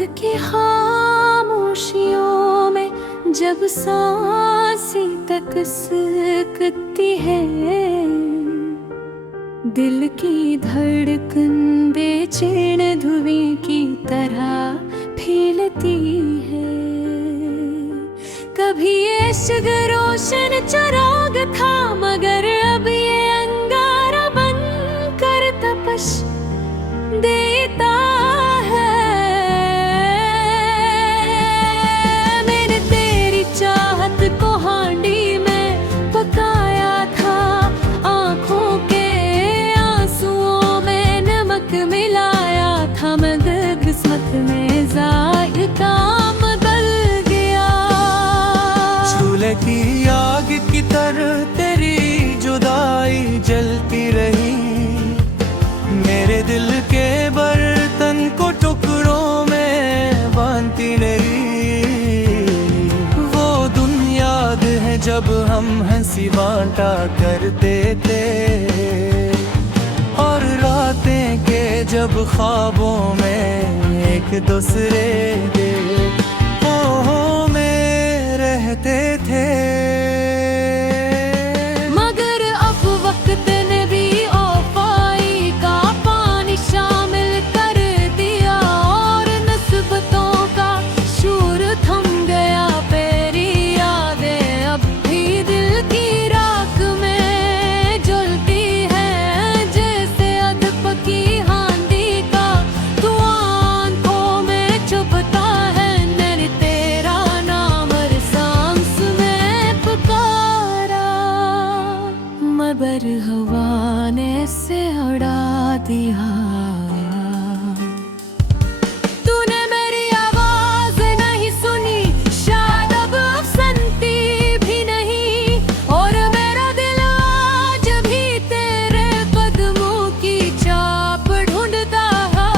की खामोशियों में जब सांसें तक सकती है, दिल की धड़कन बेचैन धुएं की तरह फैलती है। कभी इश्क रोशन चिराग था, मगर अब ये अंगारा बन कर तपश देता है। मैंने तेरी चाहत को हांडी में पकाया था, आंखों के आंसुओं में नमक मिलाया था, मगर किस्मत में जायका बदल गया। चूल्हे की आग की तरह तेरी जुदाई जलती रही, मेरे दिल के बर्तन को टुकड़ों में बांधती रही। वो दिन याद है जब हम हंसी बांटा करते थे, और रातें के जब ख्वाबों में एक दूसरे के ओहों में रहते थे। मगर अब वक्त ने भी औफाई का पानी शामिल कर दिया, और नस्बतों का शूर थम गया। तेरी यादें अब भी दिल की राख में जलती है, जैसे अधपकी हांडी का धुआं आंखों में चुभता है। मैंने तेरा नाम हर सांस में पुकारा, मगर हवा ने से उड़ा दिया। तूने मेरी आवाज नहीं सुनी, शायद अब सुनती भी नहीं, और मेरा दिल आज भी तेरे कदमों की चाप ढूंढता है।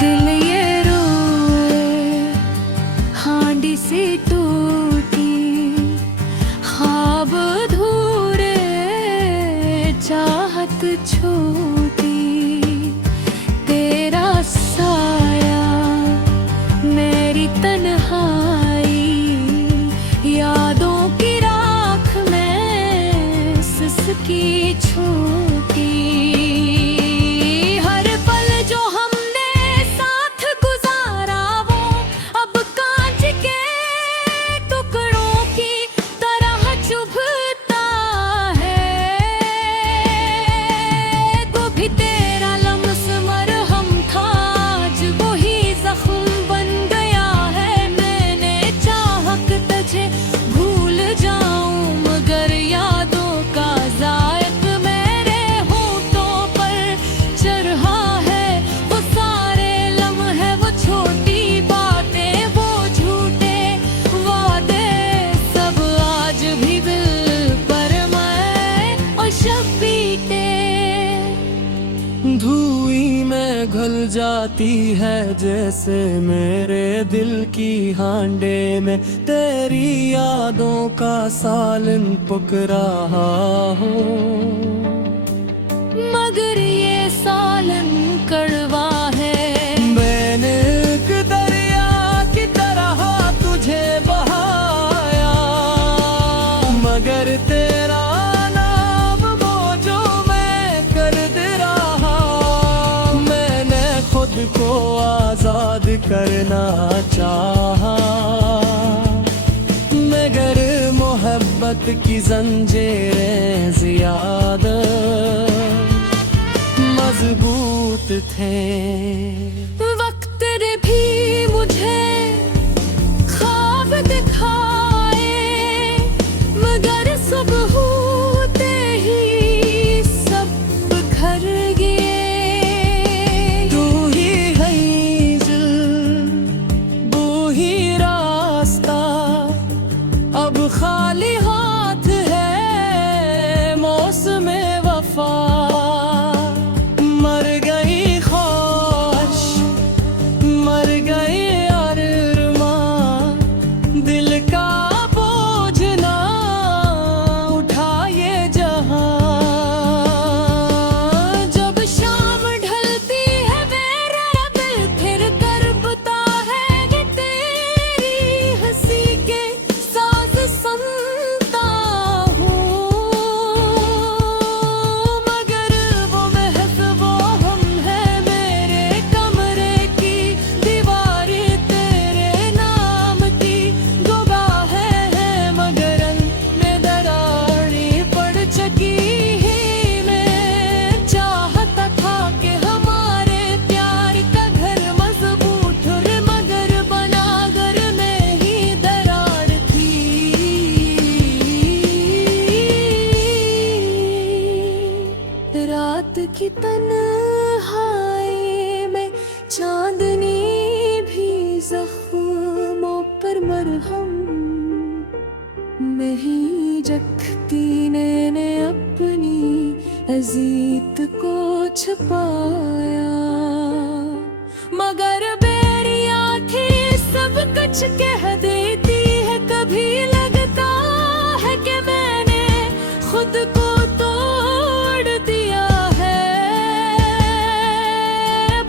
दिल ये रोए हांडी सी टूटी, ख्वाब अधूरे चाहत छोटी। तेरा साया मेरी तन्हाई, यादों की राख में सिसकी छोटी। हर पल जो हमने साथ गुजारा, वो अब कांच के टुकड़ों की तरह चुभता है। वो भी तेरा लम्स मरहम था, आज वही जख्म बन गया है। मैंने चाहत तुझे भूल जाऊं, मगर यादों का जायक मेरे होठों पर चढ़ा है। वो सारे लम्हे, वो छोटी बातें, वो झूठे वादे, सब आज भी दिल पर मैं और शबीते। धुई में घुल जाती है जैसे मेरे दिल की हांडे में, तेरी यादों का सालन पुक रहा हो। मगर ये सालन कड़वा है। मैंने एक दरिया की तरह तुझे बहाया, मगर तेरा नाम वो जो मैं कर दे रहा। मैंने खुद को आजाद करना चाहा, मगर मोहब्बत की जंजीरें ज्यादा मजबूत थे। वक्त ने भी मुझे ख्वाब दिखाए, मगर सब होते ही सब बिखर गए। तू ही है वो ही रास्ता, अब खाली हाथ है मौसम वफा। मर गई ख्वाहिश, मर गई पर हम नहीं जखती ने अपनी अजीत को छुपाया, मगर बेरिया थी सब कुछ कह देती है। कभी लगता है कि मैंने खुद को तोड़ दिया है,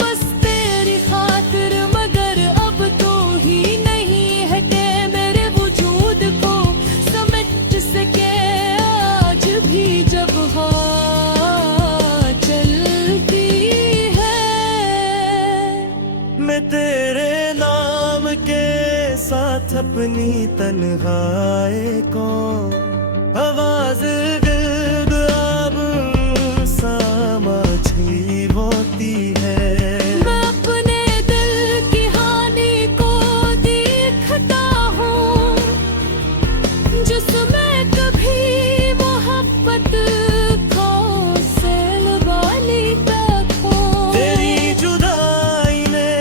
बस तेरी खातिर, मगर अब तो ही नहीं हटे मेरे वजूद को समेट सके आज भी जब हवा चलती है। मैं तेरे नाम के साथ अपनी तन्हाई को आवाज गिर्द अब समझी होती है। मैं अपने दिल की हानि को देखता हूँ, जिसमें कभी मोहब्बत को सेल वाली तक हो। तेरी जुदाई ने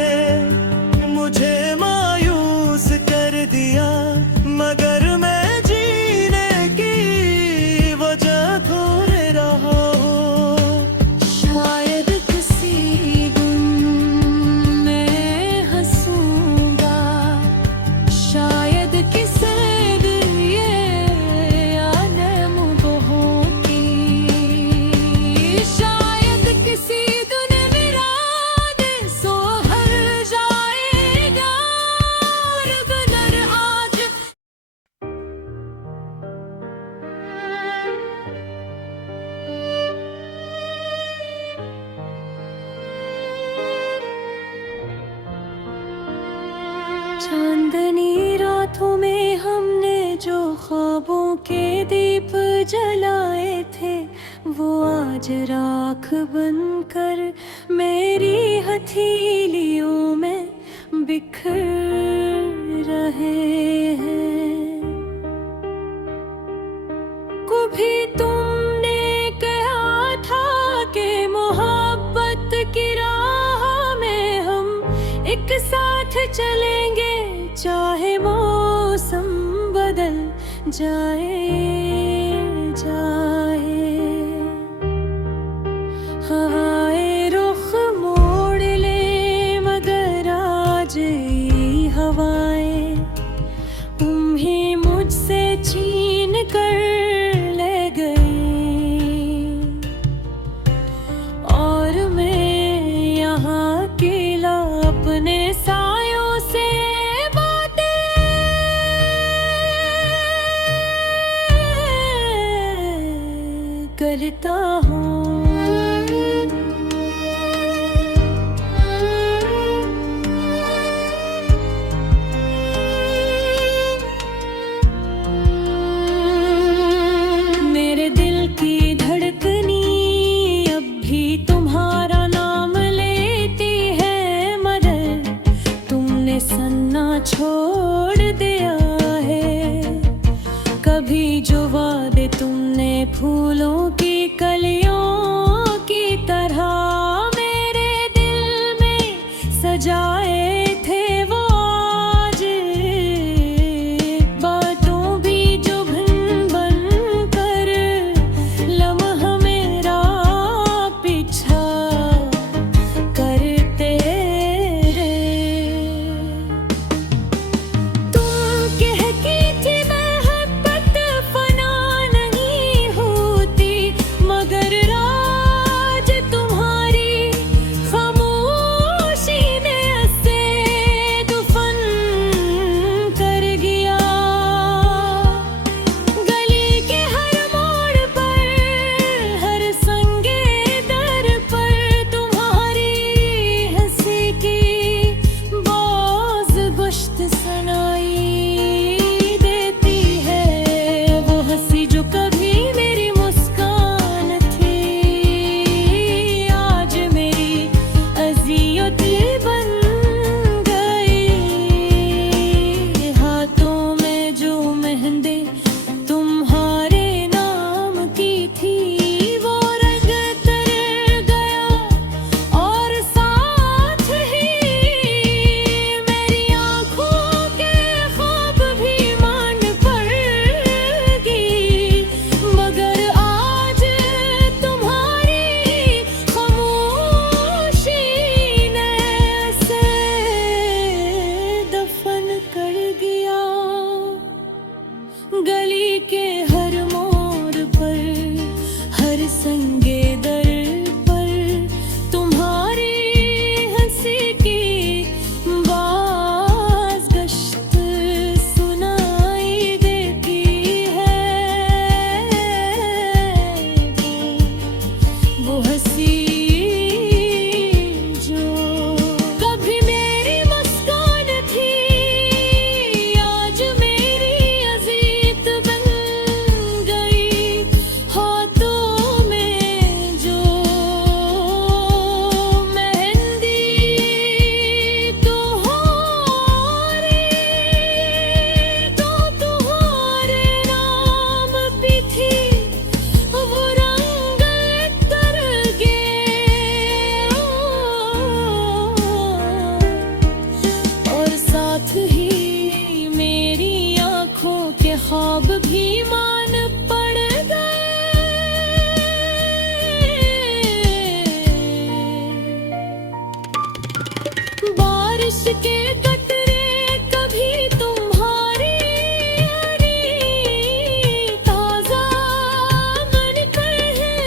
मुझे मायूस कर दिया, मगर मैं जीने की वजह ढूंढ रहा हूँ। शायद किसी दिन मैं हंसूंगा, शायद किसी दिन ये आने मुबहों की, शायद किसी दिन मेरा दिल सोहर जाएगा। मगर आज चांदनी रातों में हमने जो ख्वाबों के दीप जलाए थे, वो आज राख बनकर मेरी हथेलियों में बिखर रहे हैं। कभी तुमने कहा था कि मोहब्बत की राह में हम एक साथ चलेंगे, चाहे मौसम बदल जाए। हवाएं रुख मोड़ ले, मगर आज ये हवाएं तुम्हें मुझसे छीन कर ले गई, और मैं यहाँ अकेला अपने सायों से करता हूँ। मेरे दिल की धड़कनी अब भी तुम्हारा नाम लेती है, मगर तुमने सन्ना छोड़ दिया है। कभी जो वादे तुमने फूलों की कलियों की तरह मेरे दिल में सजाए थे, वो आज बातों भी जो भिन्न बन कर लम्हा मेरा पीछा करते रहे। तुम कहती थी मोहब्बत फना नहीं होती, मगर गली के हर मोड़ पर, हर संगे दर पर तुम्हारी हंसी की बाज गश्त सुनाई देती है। वो हंसी जो कभी मेरी मुस्कान थी, आज मेरी अजीत बन गई। हाथों में जो मेहंदी तुम्हारे नाम पे थी, वो रंग कर गए। और साथ ही मेरी आँखों के ख्वाब भी मान पड़ गए। बारिश के कतरे कभी तुम्हारी ताजा मन कर है।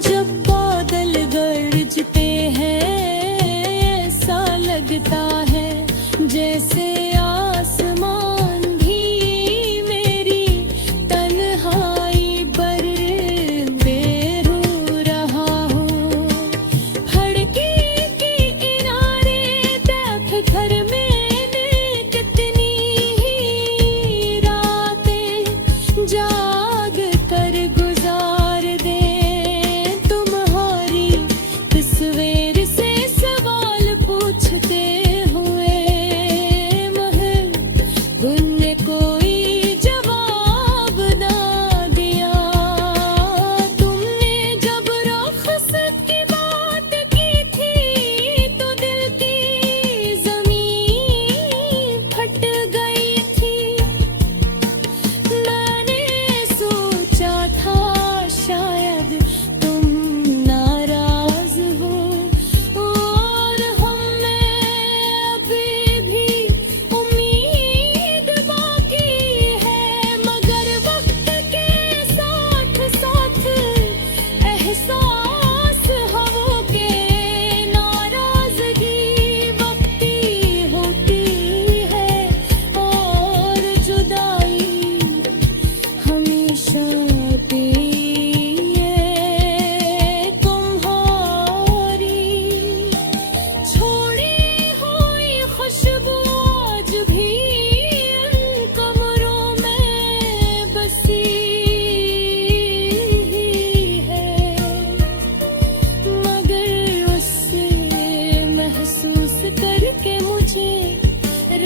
जब बादल गरजते हैं, ऐसा लगता है जैसे आसमान भी मेरी तन्हाई पर बेरू रहा हो। खिड़की के किनारे बैठ कर मैंने कितनी ही रातें जाग कर गुजार दे। तुम्हारी तस्वीर से सवाल पूछते हुए महल तुमने कोई जवाब ना दिया। तुमने जब रुखसत की बात की थी, तो दिल की जमीन फट गई थी। मैंने सोचा था शायद तुम नाराज हो, और हमें अभी भी उम्मीद बाकी है। मगर वक्त के साथ साथ एहसास हवों के नाराजगी वक्ती होती है, और जुदाई हमेशा आती है। तुम्हारी छोड़ी हुई खुशबू आज भी इन कमरों में बसी है, मगर उससे महसूस करके मुझे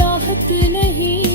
राहत नहीं